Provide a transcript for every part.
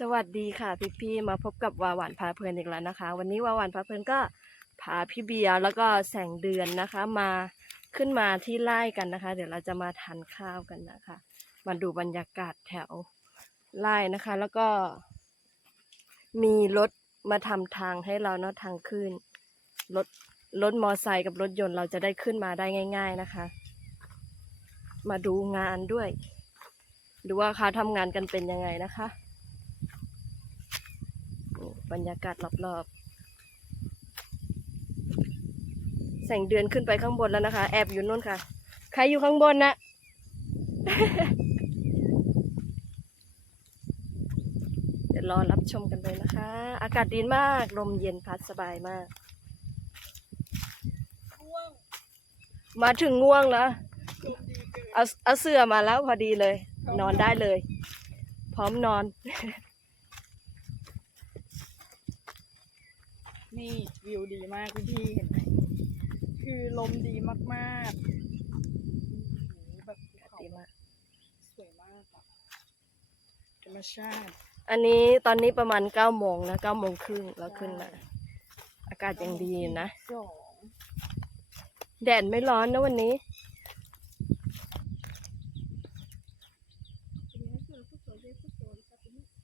สวัสดีค่ะพี่พี่ๆมาพบกับวาหวานพาเพลินอีกแล้วนะคะ วันนี้วาหวานพาเพลินก็พาพี่เบียร์แล้วก็แสงเดือนนะคะ มาขึ้นมาที่ไร่กันนะคะ เดี๋ยวเราจะมาทานข้าวกันนะคะ มาดูบรรยากาศแถวไร่นะคะ แล้วก็ มีรถมาทำทางให้เราเนาะทางขึ้นรถรถมอไซค์กับรถยนต์เราจะได้ขึ้นมาได้ง่าย ๆนะคะ มาดูงานด้วย ดูว่าเขาทำงานกันเป็นยังไงนะคะ บรรยากาศรอบๆ แสงเดือนขึ้นไปข้างบนแล้วนะคะ แอบอยู่นู่นค่ะ ใครอยู่ข้างบนนะ เดี๋ยวรอรับชมกันเลยนะคะ อากาศดีมาก ลมเย็นพัดสบายมาก มาถึงง่วงแล้วเอาเอาเสื้อมาแล้วพอดีเลย นอนได้เลย พร้อมนอน นี่วิวดีมากพี่พี่เห็นไหมคือลมดีมากๆแบบภูเขาดีมากสวยมากอะธรรมชาติอันนี้ตอนนี้ประมาณเก้าโมงนะเก้าโมงครึ่งแล้วขึ้นมาอากาศยังดีนะ สองแดดไม่ร้อนนะวันนี้ เ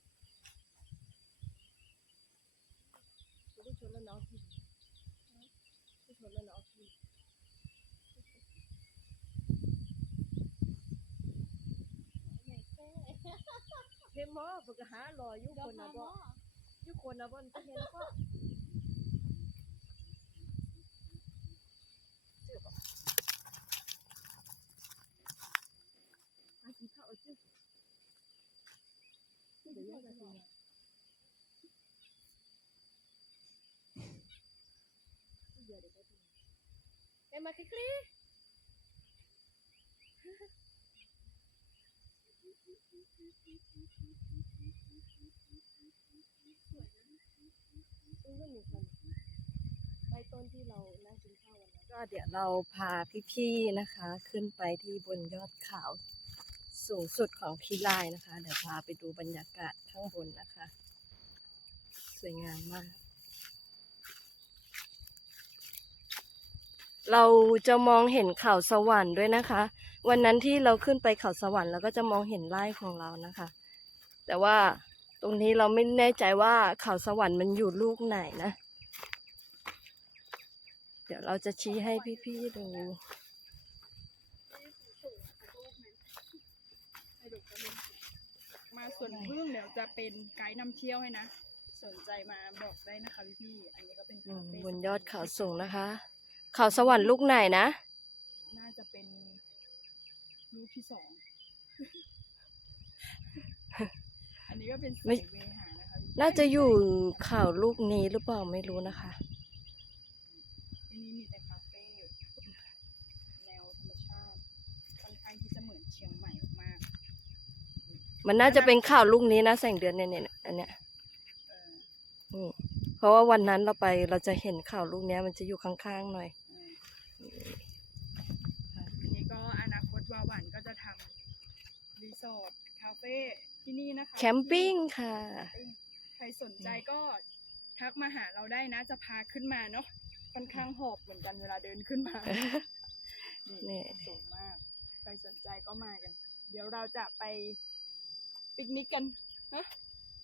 เห็นหมอปกหารออยู่คนนะบ่อยู่คนนะบ่จะเห็นแล้วก็เสือบ่อากินข้าวเอาจื้อเดี๋ยวยังจะกินเนี่ยเดี๋ยวเดี๋ยวก็กินเอ็ มาคลิกลีซึ่งก็มีคนใบต้นที่เรานั่งกินข้าววันนั้นก็เดี๋ยวเราพาพี่ๆนะคะ ขึ้นไปที่บนยอดเขาสูงสุดของที่ไร่นะคะ เดี๋ยวพาไปดูบรรยากาศข้างบนนะคะ สวยงามมาก เราจะมองเห็นเขาสวรรค์ด้วยนะคะ วันนั้นที่เราขึ้นไปเขาสวรรค์เราก็จะมองเห็นไร่ของเรานะคะ แต่ว่าตรงนี้เราไม่แน่ใจว่าเขาสวรรค์มันอยู่ลูกไหนนะ เดี๋ยวเราจะชี้ให้พี่ๆดูให้ดูกันเลยมาสวนพึ่งเดี๋ยวจะเป็นไกด์นำเที่ยวให้นะ สนใจมาบอกได้นะคะพี่พี่ๆอันนี้ก็เป็นอืคามเฟ่บนยอดเขาสูงนะคะ เขาสวรรค์ลูกไหนนะ น่าจะเป็นลูกที่สอง อันนี้ก็เป็นไม่สายเวหานะคะพี่น่าจะอยู่เขาลูกนี้หรือเปล่าไม่รู้นะคะที่นี่มีแต่คาเฟ่แนวธรรมชาติค่อนข้างที่จะเหมือนเชียงใหม่มากมันน่าจะเป็นข่าวลูกนี้นะแสงเดือนเนี่ยเนี่ยอันเนี้ยๆเออนี่เพราะว่าวันนั้นเราไปเราจะเห็นข่าวลูกเนี้ยมันจะอยู่ข้างๆหน่อย เอออันนี้ก็อนาคตวาหวันก็จะทำรี สอร์ทคาเฟ่ที่นี่นะคะแคมปิ้งค่ะ ใครสนใจก็ทักมาหาเราได้นะ จะพาขึ้นมาเนาะค่อนข้างหอบเหมือนกันเวลาเดินขึ้นมานี่นี่สูงมาก ใครสนใจก็มากัน เดี๋ยวเราจะไปปิกนิกกันนะ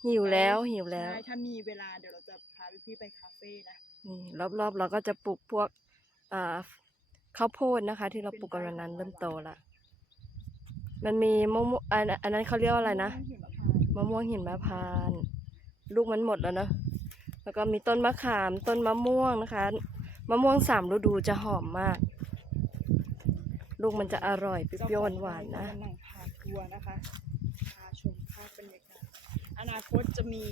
หิวแล้วหิวแล้วใช่ถ้ามีเวลาเดี๋ยวเราจะพาพี่ๆไปคาเฟ่นะนี่รอบๆเราก็จะปลูกพวกอ่าข้าวโพดนะคะ ที่เราปลูกกันวันนั้นเริ่มโตละ มันมีมะม่วงอันอันนั้นเขาเรียกว่าอะไรนะหิมพานต์มะม่วงหินมะพร้านต์ลูกมันหมดแล้วเนอะแล้วก็มีต้นมะขามต้นมะม่วงนะคะ มะม่วงสามฤดูจะหอมมาก ลูกมันจะอร่อยเปรี้ยวๆหวานๆนะเจ้าของร้ก็จนั่งพาทัวร์นะคะพาชมภาพบรรยากาศอนาคตจะมี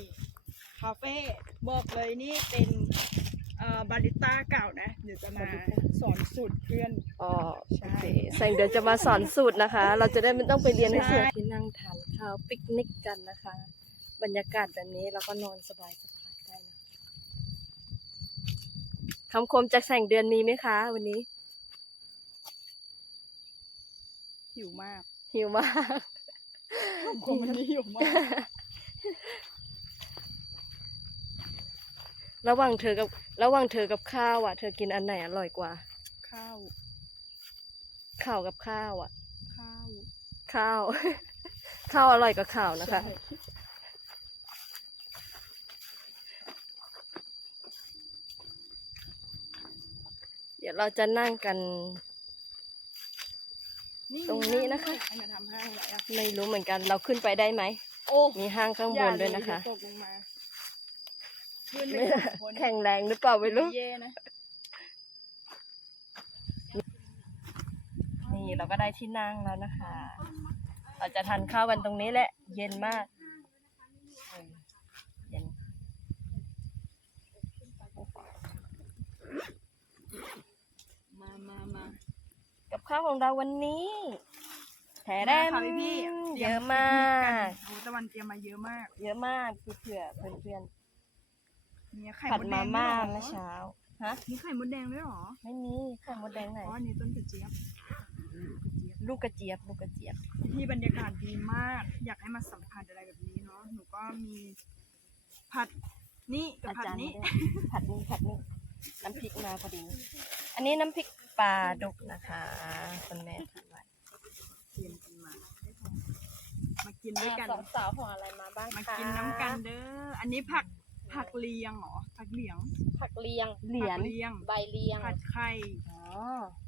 คาเฟ่บอกเลยนี่เป็นเอ่อ บาริสต้าเก่านะ เดี๋ยวจะมาสอนสูตรเพื่อน อ๋อใช่ โอเคแสงเดือนจะมาสอนสูตรนะคะ เราจะได้ไม่ต้องไปเรียนให้เสียใช่ที่นั่งทานข้าวปิกนิกกันนะคะ บรรยากาศแบบนี้เราก็นอนสบายๆได้นะคำคมจากแสงเดือนมีไหมคะ วันนี้หิวมากหิวมากคำคมวันนี้หิวมาก ระหว่างเธอกับระหว่างเธอกับข้าวอะ เธอกินอันไหนอร่อยกว่า ข้าว ข้าวกับข้าวอะ ข้าว ข้าว ข้าวอร่อยกว่าข้าวนะคะใช่เดี๋ยวเราจะนั่งกัน ตรงนี้นะคะให้มาทำห้างไหนอะไม่รู้เหมือนกัน เราขึ้นไปได้ไหมโอ้มีห้างข้างบนด้วยนะคะอาเลตกลงมา ขึ้นไปไม่สองคนแข็งแรงหรือเปล่าไม่รู้เย่นะนี่เราก็ได้ที่นั่งแล้วนะคะ เราจะทานข้าวกันตรงนี้แหละ เย็นมากเออเย็นมามามากับข้าวของเราวันนี้แถแรมมาค่ะพี่ๆเยอะมากโอ้ตะวันเตรียมมาเยอะมาก เยอะมากเผื่อๆเพื่อน มีไข่ๆผัดมดแดมางม่าด้วยเหรอเมื่อเช้าฮะมีไข่มดแดงด้วยเหรอไม่มีไข่มดแดงไหนอ๋ออันนี้ต้นกระเจี๊ยบลูกกระเจี๊ยบลูกกระเจี๊ยบที่บรรยากาศดีมาก อยากให้มาสัมผัสอะไรแบบนี้เนาะหนูก็มีผัดนี่กับอาผัดจารย์นี้ไม่ได้ผัดนี่ผัดนี่น้ำพริกมาพอดี อันนี้น้ำพริกปลาดุกนะคะคุณแม่ทำไว้เตรียมกันมามากินด้วยกัน สองสาวห่ออะไรมาบ้างมาคะกินน้ำกันเด้ออันนี้ผัก ผักเลียงเหรอผักเหลียงผักเลียง เหรียญผักเลียงใบเลียง ผัดไข่อ๋อ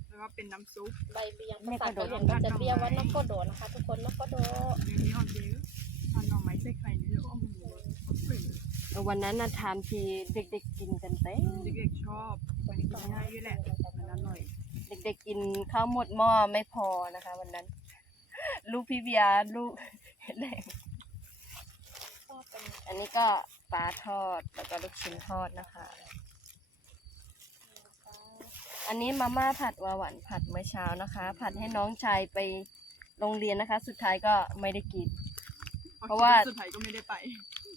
แล้วก็เป็นน้ำซุป ใบเลียงแม่ภาษากระโดกะดเหรี่ยงก็จะเรียกว่านกโกโดนะคะ ทุกคนนกโกโดเรื่องนี้ออนเยอะทานหน่อไม้ใส่ไข่นี่โอ้โหสวยวันนั้นนะทำทีเด็กๆกินกันเต้เด็กๆชอบวันนี้กินง่ายด้วยแหละมันอร่อยเด็กๆกินข้าวหมดหม้อไม่พอนะคะ วันนั้น ลูกพี่เบียร์ลูกแรงอันนี้ก็ ปลาทอดแล้วก็ลูกชิ้นทอดนะคะ อันนี้มาม่าผัดวาหวานผัดเมื่อเช้านะคะ ผัดให้น้องชายไปโรงเรียนนะคะ สุดท้ายก็ไม่ได้กิน เพราะว่า สุดท้ายก็ไม่ได้ไป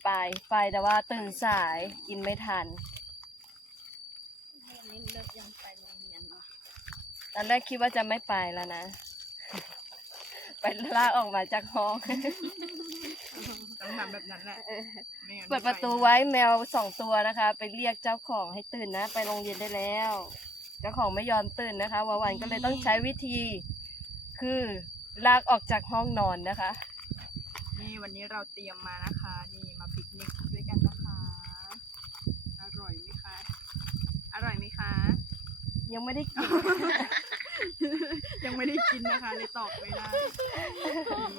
ไปไปแต่ว่าตื่นสายกินไม่ทันวันนี้เลิกยังไปโรงเรียนเนาะตอนแรกคิดว่าจะไม่ไปแล้วนะ ไปลากออกมาจากห้อง ต้องทำแบบนั้นแหละไม่งั้น เปิดประตูไว้แมวสองตัวนะคะ ไปเรียกเจ้าของให้ตื่นนะ ไปโรงเรียนได้แล้ว เจ้าของไม่ยอมตื่นนะคะวาวันก็เลยต้องใช้วิธี คือลากออกจากห้องนอนนะคะ นี่วันนี้เราเตรียมมานะคะ นี่มาปิกนิกด้วยกันนะคะ อร่อยไหมคะ อร่อยไหมคะ ยังไม่ได้กิน ยังไม่ได้กินนะคะเลยตอบไม่ได้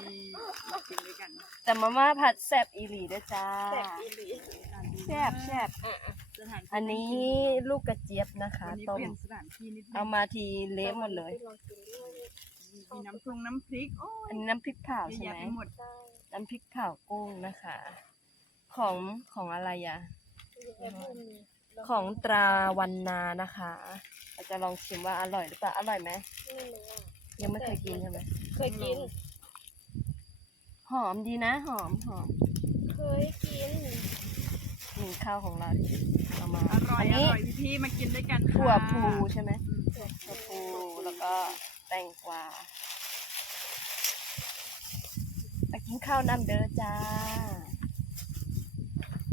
นี่มากินด้วยกันแต่มาม่าผัดแซบอีหลีด้วยจ้าแซ่บอีหลีแซบแซบสถานที่อันนี้ลูกกระเจี๊ยบนะคะวันนี้ต้เปมลี่ยนสถานที่นิดนึเอางมาทีเละหมดเลย ลองกินด้วยมีน้ำปรุงน้ำพริกโอ้ยอันนี้น้ำพริกเผาเยอะใช่แยะไหมไปหมดใช่น้ำพริกเผากุ้งนะคะ ของของอะไรอะแอปเปิ้ลมีของตราวันนานะคะ เราจะลองชิมว่าอร่อยหรือเปล่า อร่อยไหมไม่รู้อะยังไม่เคยกินใช่ไหมเคยกิน หอมดีนะ หอมหอมเคยกินมีข้าวของเราที่เอามาอร่อยอันอนี้ร่อยพี่ๆมากินด้วยกันค่ะถั่วพูใช่ไหมอืมถั่วพูแล้วก็แตงกวาไปกินข้าวน้ำเด้อจ้า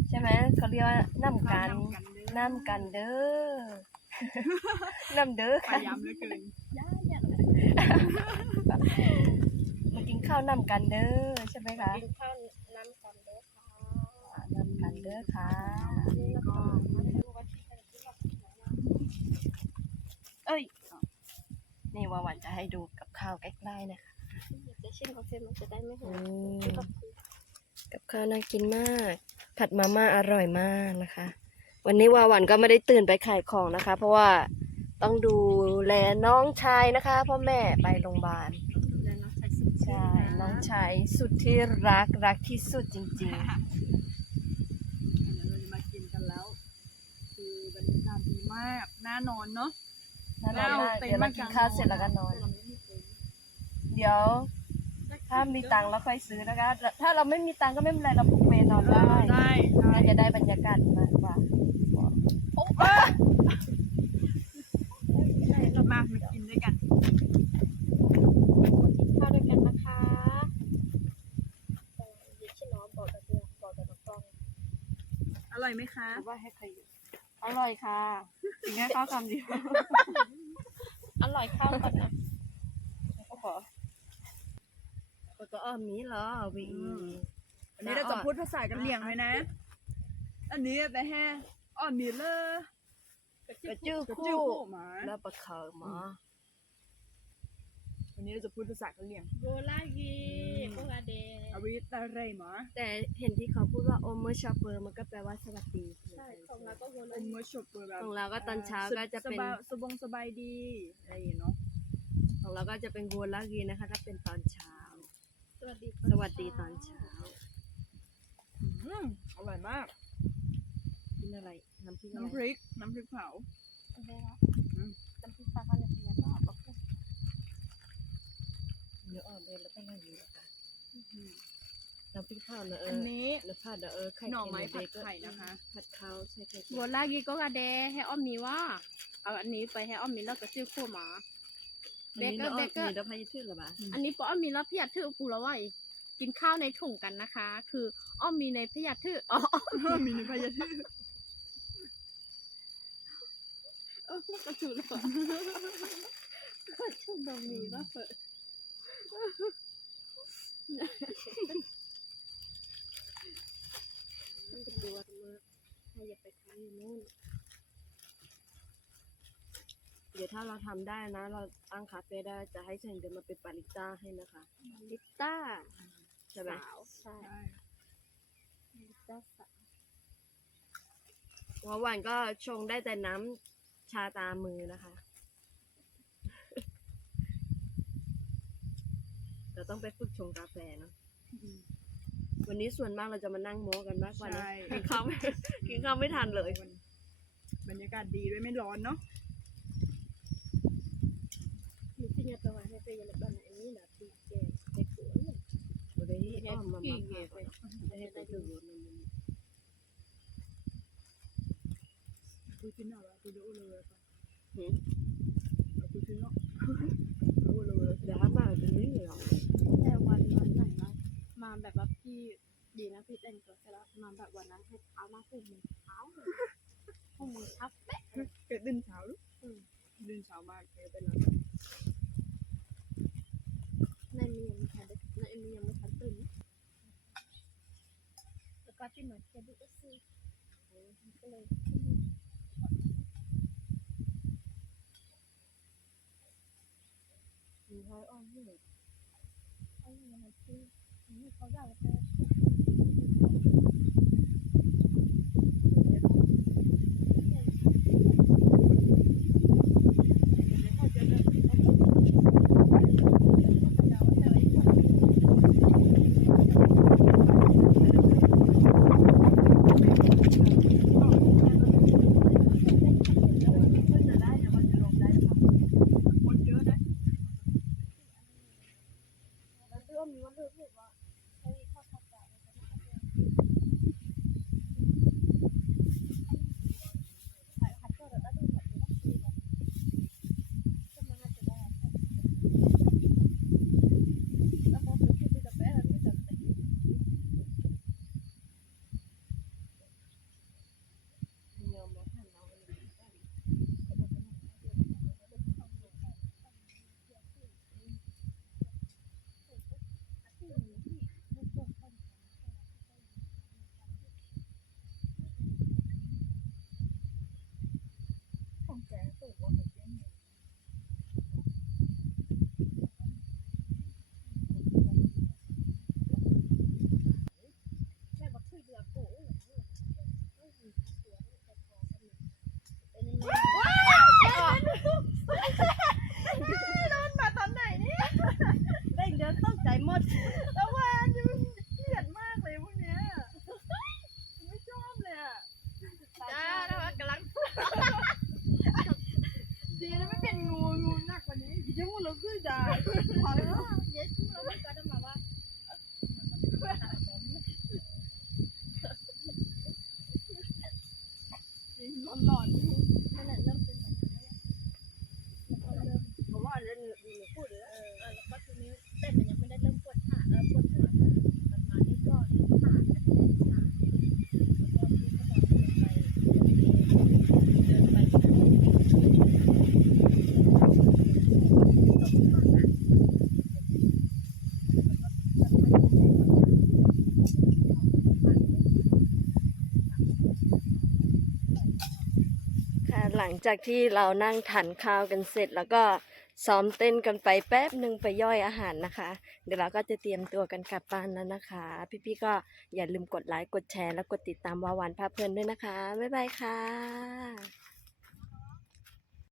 ใช่ไหมเขาเรียกว่าน้ำกัน น้ำกันเด้อน้ำเด้อ พค่ะ ยายามเหลือเกินมากินข้าวน้ำกันเด้อใช่ไหมคะกินข้าวน้ำกันเด้อค่ะน้ำกันเด้อค่ะนี่ก็เอ้ย นี่ว่าหวันจะให้ดูกับข้าวใกล้ๆนะคะจะชิมของเซนมันจะได้ไม่หอือมมกับข้าวน่ากินมาก ผัดมาม่าอร่อยมากนะคะ วันนี้วาหวันก็ไม่ได้ตื่นไปขายของนะคะ เพราะว่าต้องดูแลน้องชายนะคะเพ่อแม่ไปโรงพยาบาลแล้วน้องใส่สุดใช่น้องชายสุดที่รักรักที่สุดจริงเดี๋ยวเราจะมากินกันแล้ว คือบรรยากาศดีมากน่านอนเนาะๆน่ารักมากเดี๋ยวเรากินข้าวเสร็จแล้วก็นอนเราไม่มีปุ๋ยเดี๋ยว ถ้ามีตังค์เราค่อยซื้อนะคะ ถ้าเราไม่มีตังค์ก็ไม่เป็นไรเราผูกเปนอนได้ได้ ได้เราจะได้บรรยากาศมากกว่ามามากินด้วยกัน ข้าวด้วยกันนะคะยิบชิน้องบอกกับเพื่อนบอกกับน้องกล้อง อร่อยไหมคะ ว่าให้ใครอยู่อร่อยค่ะกินแค่ข้าวคำเดียวอร่อยข้าวก่อนนะโอ้โหก็อ้อมนี้เหรอวีอืมอันนี้เราจะพูดภาษากะเหรี่ยงเลยนะ อันนี้ไปแห่อ้อมมีเลอร์กระจื้อกระจิ้วคู่คู่หมาแล้วปลาเขาหมอ วันนี้เราจะพูดภาษากะเหรี่ยงโบลากีโบลาเดอาวิตาเรหมาแต่เห็นที่เขาพูดว่าโอเมอร์ชอปเปอร์มันก็แปลว่าสวัสดีใช่ของเราก็โบอลามเมื่อชบเปิดแบบของเราก็ตอนเช้าก็จะเป็นสบายสบงสบายดีอะไรอย่างเงี้ยเนาะของเราก็จะเป็นโวลากีนะคะ ถ้าเป็นตอนเช้า สวัสดีสวัสดีตอนเช้าอืมอร่อยมากกินอะไรน้ำพริกอะไรน้ำพริกน้ำพริกเผาอะไรนะอืมจำพิซซ่ากันเลยเนี่ยก็บอกว่า เนื้ออ่อนเลยแล้วก็อะไรอยู่แล้วกันน้ำพริกเผาเนอะเออัอนนี้เนื้อผัดเนอะเออไข่หน่อไม้เค็ผัดไข่นะคะ ผัดข้าวใช่ไข่โบเค็มลากีก็กาเดให้อ้อมมีว่า เอาอันนี้ไปให้อ้อมมีแล้วก็ชื่อคู่หมาอันนี้เนื้ออ่อนเบเกอร์มีเนื้อพายชื่อหรือเปล่าอันนี้ปออ้อมมีแล้วพี่อยากถือปูแล้วว่ากินข้าวในถุงกันนะคะ คืออ้อมมีในพี่อยากถืออ๋อมีในพยาชื่อเออก็ถูกแล้วก็ถูกบะหมี่ว่าเปิด มันเป็นตัวเมื่อให้อย่าไปทำอยู่นู่น เดี๋ยวถ้าเราทำได้นะ เราตั้งคาเฟ่ได้จะให้เชนเดินมาเป็นปาริต้าให้นะคะ ลิต้าใช่ไหม สาวใช่ใช่ลิต้าสาวหัวหวานก็ชงได้แต่น้ำชาตามือนะคะ เราต้องไปฝึกชงกาแฟเนาะวันนี้ส่วนมากเราจะมานั่งโม้กันมากกว่านะใช่ กินข้าวไม่กินข้าวไม่ทันเลย บรรยากาศดีด้วยไม่ร้อนเนาะมีพี่เนี่ยตัวให้ไปยันบ้านอันนี้นะพี่เจไปขวนเลยวันนี้อ้อมมากี่มาเงี้ยพาไปไปให้ไปดูรถมันคุยกินหน่อยว่าคุยดูเลยป่ะหืม คุยกินเนาะดูเลยเดี๋ยวถ้ามาเป็นนี้เลยเหรอ แต่วันวันไหนนะ มาแบบว่าพี่ดีนะพี่แต่งตัวเสร็จแล้วมาแบบวันนั้นให้เท้ามาถึงมือเท้าเลยห้องมือทับเป๊ะเกิดตื่นเช้าลูกอืมตื่นเช้ามากเลยเป็นไรในมียังไม่ทันได้ในมียังไม่ทันตื่นแล้วก็ที่เหมือนจะดูก็ซื้อก็เลยมีให้อ้อมให้หน่อยเอาเงินมาซื้อนี่ ขาได้แล้วก็ คนเยอะนะ แล้วเรื่องมีว่าเรื่องแบบว่าใช้ข้าวผัดไก่ขายผัดก็เราได้ดูแบบนี้ก็คือแบบก็มันน่าจะได้แล้วพอไปที่กาแฟแล้วไม่จำเป็น ยอมมาทันเราเลย ของแกสูงกว่าของเจ๊เนี่ย แม่บอกช่วยเดือกูเป็นยังไง โดนมาตอนไหนเนี่ย เร่งเดินต้องใจหมด ตะวันนี่มันเกลียดมากเลยพวกเนี้ยไม่ชอบเลยอะ จ้าแล้วกำลัง ดีนะไม่เป็นงูงูหนักกว่านี้ยัง งูเราขึ้นได้พอแล้ว เย็ดชูแล้วก็จะมาว่า หลอน นั่นแหละเริ่มเป็นแบบนี้แล้วก็เริ่ม เพราะว่าเรื่องดีพูดเลย เออแล้วก็ทีนี้เต้นมันยังไม่ได้เริ่มปวดขาเออปวดหัวนะมันมาที่ก่อนขาและเต้นขาแล้วก็พี่ก็บอกไป ค่ะห ลังจากที่เรานั่งทานข้าวกันเสร็จ แล้วก็ซ้อมเต้นกันไปแป๊บหนึ่งไปย่อยอาหารนะคะ เดี๋ยวเราก็จะเตรียมตัวกันกลับบ้านแล้วนะคะ พี่ๆก็อย่าลืมกดไลค์กดแชร์ แล้วกดติดตามวาวันพาเพลินด้วยนะคะ บ๊ายบายค่ะ